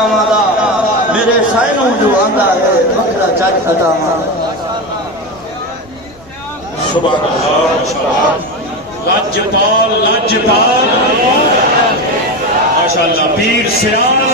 गावादा मेरे साइनों जो आंदा है बकरा चट अतावा। सुभान अल्लाह माशाअल्लाह लाजपाल लाजपाल माशाअल्लाह पीर सियाल